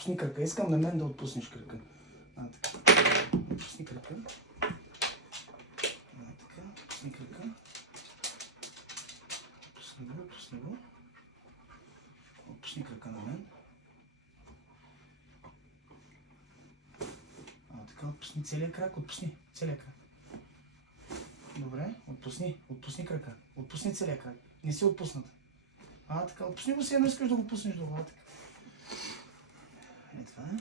Отпусни крака. Искам на мен да отпуснеш крака. Така. Отпусни крака. Така. Отпусни крака. Отпусни го, отпусни го. Отпусни крака на мен. Така, отпусни целия крак, отпусни целия крак. Добре, отпусни крака. Отпусни целия крак. Не си отпуснат. Така, отпусни го си, едно искаш да го пуснеш долу. Така. Това е.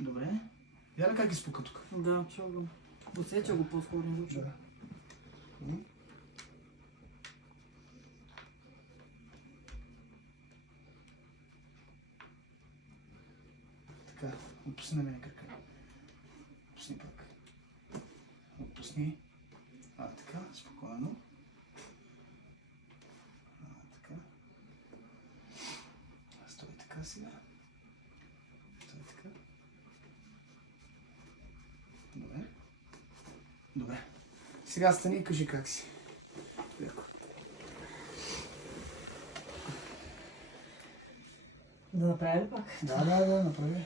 Добре. Вяра как изпука тук? Да, чу го. Усеча го по-скоро, не го чу. Да. Така, отпусни на мен крака. Отпусни пак. Отпусни. Така, спокойно. Така. Стой така сега. Стой така. Добре. Добре. Сега стани и кажи как си. Леко. Да направя ли пак? Да, направи.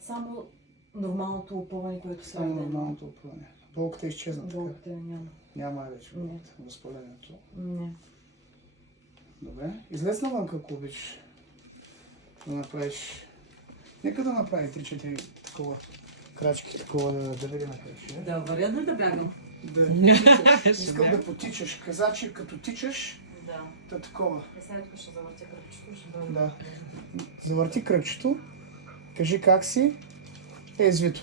Само нормалното опъване, което се Само нормалното опъване. Болката изчезна така. Болката няма. Няма вече Не. болката. Възпалението. Не. Добре. Излез навън, ако обичаш. Да направиш... Нека да направи 3-4 такова крачки, такова да видим как ще е. Да варя да бягам. Искам да потичаш. Каза, че като тичаш, Да. да такова. Сега тук ще завъртя кръпчето, ще бъде. Да. Завърти кръгчето. Кажи как си. Извито.